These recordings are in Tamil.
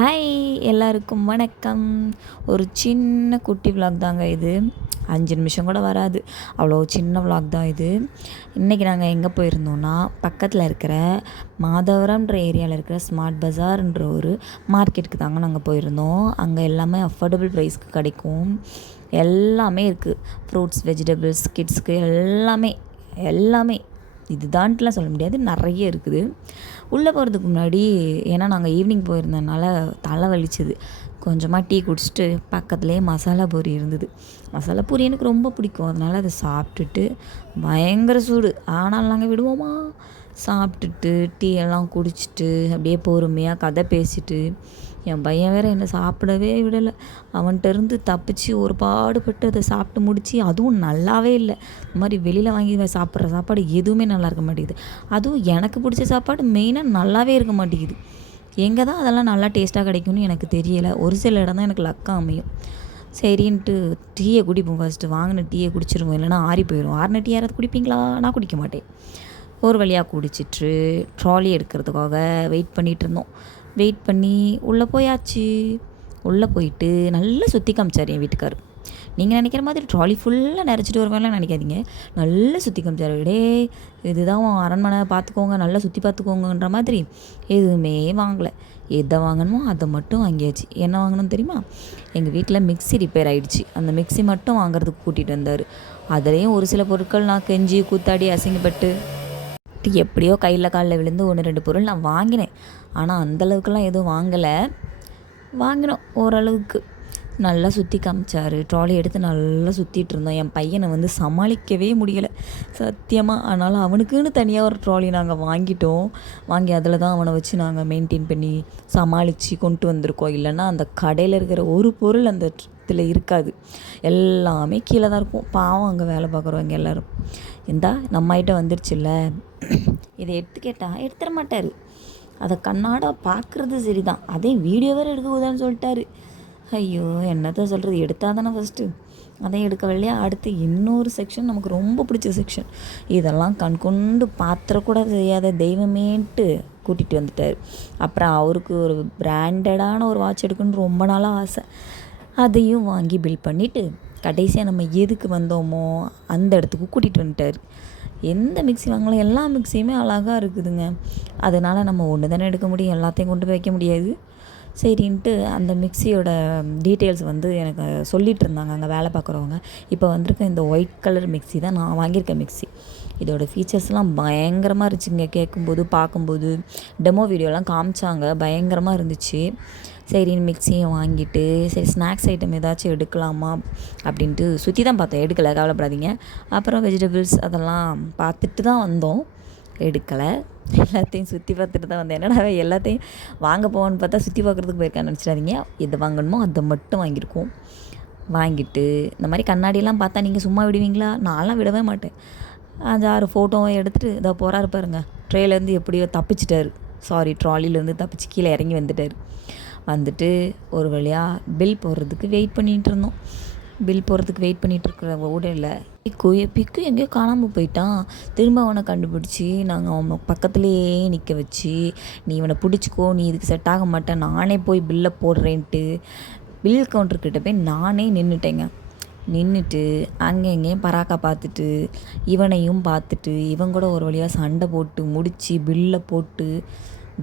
ஹாய் எல்லாருக்கும் வணக்கம். ஒரு சின்ன குட்டி விலாக் தாங்க இது. 5 நிமிஷம் கூட வராது, அவ்வளோ சின்ன விலாக் தான் இது. இன்றைக்கி நாங்கள் எங்கே போயிருந்தோன்னா, பக்கத்தில் இருக்கிற மாதவரம்ன்ற ஏரியாவில் இருக்கிற ஸ்மார்ட் பஜார்ன்ற ஒரு மார்க்கெட்டுக்கு தாங்க நாங்கள் போயிருந்தோம். அங்கே எல்லாமே அஃபோர்டபுள் ப்ரைஸ்க்கு கிடைக்கும். எல்லாமே இருக்குது, ஃப்ரூட்ஸ், வெஜிடபிள்ஸ், கிட்ஸ்க்கு எல்லாமே எல்லாமே இதுதான்ட்டுலாம் சொல்ல முடியாது, நிறைய இருக்குது. உள்ளே போகிறதுக்கு முன்னாடி, ஏன்னா நாங்கள் ஈவினிங் போயிருந்ததுனால தலை வலிச்சுது, கொஞ்சமாக டீ குடிச்சிட்டு பக்கத்துலேயே மசாலா பூரி இருந்தது. மசாலா பூரி எனக்கு ரொம்ப பிடிக்கும், அதனால் அதை சாப்பிட்டுட்டு பயங்கர சூடு ஆனால் நாங்கள் விடுவோமா, சாப்பிட்டுட்டு டீ எல்லாம் குடிச்சிட்டு அப்படியே பொறுமையாக கதை பேசிட்டு, என் பையன் வேறு என்னை சாப்பிடவே விடலை. அவன்கிட்ட இருந்து தப்பிச்சு ஒரு பாடுபட்டு அதை சாப்பிட்டு முடித்து, அதுவும் நல்லாவே இல்லை. இந்த மாதிரி வெளியில் வாங்கி சாப்பிட்ற சாப்பாடு எதுவுமே நல்லா இருக்க மாட்டேங்குது. அதுவும் எனக்கு பிடிச்ச சாப்பாடு மெயினாக நல்லாவே இருக்க மாட்டேங்குது. எங்கே தான் அதெல்லாம் நல்லா டேஸ்ட்டாக கிடைக்கும்னு எனக்கு தெரியலை. ஒரு சில இடம் தான் எனக்கு லக்காக அமையும். சரின்ட்டு டீயை குடிப்போம், ஃபஸ்ட்டு வாங்கின டீயை குடிச்சிருவோம், இல்லைனா ஆறி போயிடும். ஆறின டீ யாராவது குடிப்பீங்களா? நான் குடிக்க மாட்டேன். ஒரு வழியாக குடிச்சிட்டு ட்ராலி எடுக்கிறதுக்காக வெயிட் பண்ணிகிட்டு இருந்தோம். வெயிட் பண்ணி உள்ளே போயாச்சு. உள்ளே போயிட்டு நல்லா சுற்றி காமிச்சார் என் வீட்டுக்கார். நீங்கள் நினைக்கிற மாதிரி ட்ராலி ஃபுல்லாக நிறச்சிட்டு வருவேன்லாம் நினைக்காதீங்க. நல்லா சுற்றி காமிச்சார். டே, இதுதான் அரண்மனை, பார்த்துக்கோங்க, நல்லா சுற்றி பார்த்துக்கோங்கன்ற மாதிரி எதுவுமே வாங்கலை. எதை வாங்கணுமோ அதை மட்டும் வாங்கியாச்சு. என்ன வாங்கணும்னு தெரியுமா? எங்கள் வீட்டில் மிக்ஸி ரிப்பேர் ஆகிடுச்சு, அந்த மிக்ஸி மட்டும் வாங்குறதுக்கு கூட்டிகிட்டு வந்தார். அதுலேயும் ஒரு சில பொருட்கள் நான் கெஞ்சி கூத்தாடி அசிங்கப்பட்டு எப்படியோ கையில் காலில் விழுந்து 1-2 பொருள் நான் வாங்கினேன். ஆனால் அந்தளவுக்குலாம் எதுவும் வாங்கலை, வாங்கினோம் ஓரளவுக்கு. நல்லா சுற்றி காமிச்சார். ட்ராலி எடுத்து நல்லா சுற்றிட்டு இருந்தோம். என் பையனை வந்து சமாளிக்கவே முடியலை சத்தியமாக. அதனால் அவனுக்குன்னு தனியாக ஒரு ட்ராலி நாங்கள் வாங்கி அதில் தான் அவனை வச்சு நாங்கள் மெயின்டைன் பண்ணி சமாளித்து கொண்டு வந்திருக்கோம். இல்லைன்னா அந்த கடையில் இருக்கிற ஒரு பொருள் அந்த இதில் இருக்காது, எல்லாமே கீழே தான் இருக்கும். பாவம் அங்கே வேலை பார்க்குறவங்க எல்லோரும். இந்தா நம்ம ஐட்டம் வந்துருச்சுல்ல, இதை எடுத்து கேட்டால் எடுத்துட மாட்டார். அதை கண்ணாட பார்க்குறது சரி தான், அதே வீடியோ வேறு எடுக்க போதான்னு சொல்லிட்டாரு. ஐயோ, என்னத்தை சொல்கிறது, எடுத்தால் தானே ஃபஸ்ட்டு. அதையும் எடுக்கவில்லையா. அடுத்து இன்னொரு செக்ஷன், நமக்கு ரொம்ப பிடிச்ச செக்ஷன். இதெல்லாம் கண்கொண்டு பாத்திரக்கூட செய்யாத தெய்வமேன்ட்டு கூட்டிகிட்டு வந்துட்டார். அப்புறம் அவருக்கு ஒரு பிராண்டடான ஒரு வாட்ச் எடுக்கணுன்னு ரொம்ப நாளாக ஆசை. அதையும் வாங்கி பில் பண்ணிவிட்டு கடைசியாக நம்ம எதுக்கு வந்தோமோ அந்த இடத்துக்கு கூட்டிகிட்டு வந்துட்டார். எந்த மிக்ஸி வாங்கலாம், எல்லா மிக்ஸியுமே அழகாக இருக்குதுங்க. அதனால் நம்ம ஒன்று தானே எடுக்க முடியும், எல்லாத்தையும் கொண்டு போய் வைக்க முடியாது. சரின்ட்டு அந்த மிக்ஸியோட டீட்டெயில்ஸ் வந்து எனக்கு சொல்லிகிட்டு இருந்தாங்க அங்கே வேலை பார்க்குறவங்க. இப்போ வந்திருக்க இந்த ஒயிட் கலர் மிக்ஸி தான் நான் வாங்கியிருக்க மிக்ஸி. இதோட ஃபீச்சர்ஸ்லாம் பயங்கரமாக இருந்துச்சுங்க. கேட்கும்போது பார்க்கும்போது டெமோ வீடியோலாம் காமிச்சாங்க, பயங்கரமாக இருந்துச்சு. சரின்னு மிக்ஸியும் வாங்கிட்டு, சரி ஸ்நாக்ஸ் ஐட்டம் ஏதாச்சும் எடுக்கலாமா அப்படின்ட்டு சுற்றி தான் பார்த்தோம், எடுக்கலை, கவலைப்படாதீங்க. அப்புறம் வெஜிடபிள்ஸ் அதெல்லாம் பார்த்துட்டு தான் வந்தோம், எடுக்கலை. எல்லாத்தையும் சுற்றி பார்த்துட்டு தான் வந்தேன். என்னடா எல்லாத்தையும் வாங்க போவோன்னு பார்த்தா சுற்றி பார்க்குறதுக்கு போயிருக்கான்னு நினச்சிடாதீங்க. எது வாங்கணுமோ அதை மட்டும் வாங்கியிருக்கோம். வாங்கிட்டு இந்த மாதிரி கண்ணாடியெல்லாம் பார்த்தா நீங்கள் சும்மா விடுவீங்களா? நான்லாம் விடவே மாட்டேன். 5-6 ஃபோட்டோவை எடுத்துகிட்டு இதை போகிறாரு பாருங்க, ட்ரேலேருந்து எப்படியோ தப்பிச்சிட்டாரு. ட்ராலிலேருந்து தப்பிச்சு கீழே இறங்கி வந்துட்டு ஒரு வழியாக பில் போடுறதுக்கு வெயிட் பண்ணிகிட்டு இருந்தோம். பில் போடுறதுக்கு வெயிட் பண்ணிகிட்ருக்குற ஊடையில் பிக்கு எங்கேயோ காணாமல் போயிட்டான். திரும்ப அவனை கண்டுபிடிச்சி நாங்கள் அவனை பக்கத்துலேயே நிற்க வச்சு, நீ இவனை பிடிச்சிக்கோ, நீ இதுக்கு செட் ஆக மாட்டேன், நானே போய் பில்லை போடுறேன்ட்டு பில் கவுண்டர்கிட்ட போய் நானே நின்றுட்டேங்க. நின்றுட்டு அங்கே எங்கேயும் பராக்கா பார்த்துட்டு இவனையும் பார்த்துட்டு இவன் கூட ஒரு வழியாக சண்டை போட்டு முடித்து பில்லை போட்டு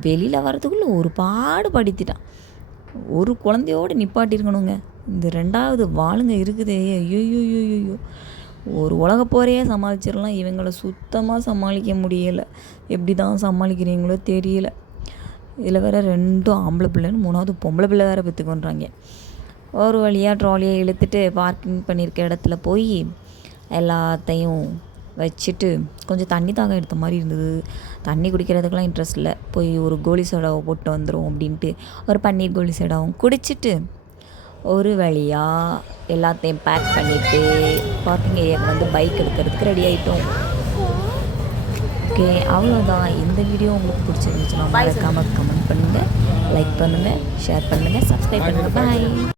வெளியில் வர்றதுக்குள்ளே ஒரு பாடு படுத்திட்டான். ஒரு குழந்தையோடு நிப்பாட்டியிருக்கணுங்க. இந்த 2வது வாளுங்க இருக்குதே, ஐயோயோயோயோ, ஒரு உலக போரையே சமாளிச்சிடலாம், இவங்களை சுத்தமாக சமாளிக்க முடியலை. எப்படி தான் சமாளிக்கிறீங்களோ தெரியல. இதில் வேறு 2 ஆம்பளை பிள்ளைன்னு 3வது பொம்பளை பிள்ளை வேறு பெற்றுக்கொண்டாங்க. ஒரு வழியாக ட்ராலியை இழுத்துட்டு பார்க்கிங் பண்ணியிருக்க இடத்துல போய் எல்லாத்தையும் வச்சுட்டு கொஞ்சம் தண்ணி தாகம் எடுத்த மாதிரி இருந்தது. தண்ணி குடிக்கிறதுக்கெலாம் இன்ட்ரெஸ்ட் இல்லை. போய் ஒரு கோலி சோடாவை போட்டு வந்துடும் அப்படின்ட்டு ஒரு பன்னீர் கோலி சோடாவும் குடிச்சிட்டு ஒரு வழியாக எல்லாத்தையும் பேக் பண்ணிவிட்டு பார்க்கிங் ஏரியாவுக்கு வந்து பைக் எடுக்கிறதுக்கு ரெடி ஆகிட்டோம். ஓகே, அவ்வளோதான். இந்த வீடியோ உங்களுக்கு பிடிச்சிருந்துச்சுன்னா மறக்காமல் கமெண்ட் பண்ணுங்கள், லைக் பண்ணுங்கள், ஷேர் பண்ணுங்கள், சப்ஸ்கிரைப் பண்ணுங்கள். பாய்.